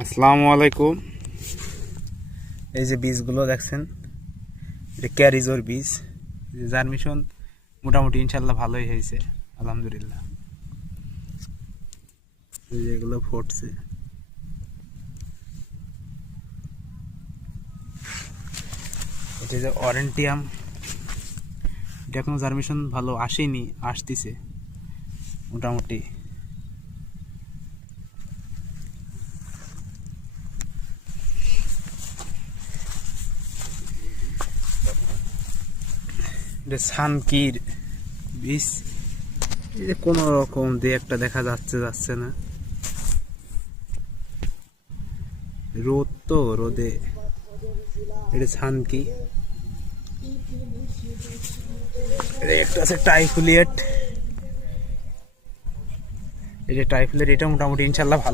আসসালামু আলাইকুম। এই যে বীজগুলো দেখছেন, এটা ক্যারিজোর বীজ। জার্মিশন মোটামুটি ইনশাল্লাহ ভালোই হয়েছে, আলহামদুলিল্লাহ। এই যে এগুলো ফুটছে। এটা যে অরেন্টিয়াম, এটা এখনো জার্মিশন ভালো আসেনি, আসতেছে মোটামুটি। এটা সানকির বীজ। এই যে কোনো রকম দিয়ে একটা দেখা যাচ্ছে না, রোদ তো রোদে। এটা সানকি। এটা একটা আছে টাইফুলিয়েট। এই যে টাইফুলিয়েট, এটা মোটামুটি ইনশাল্লাহ ভালো।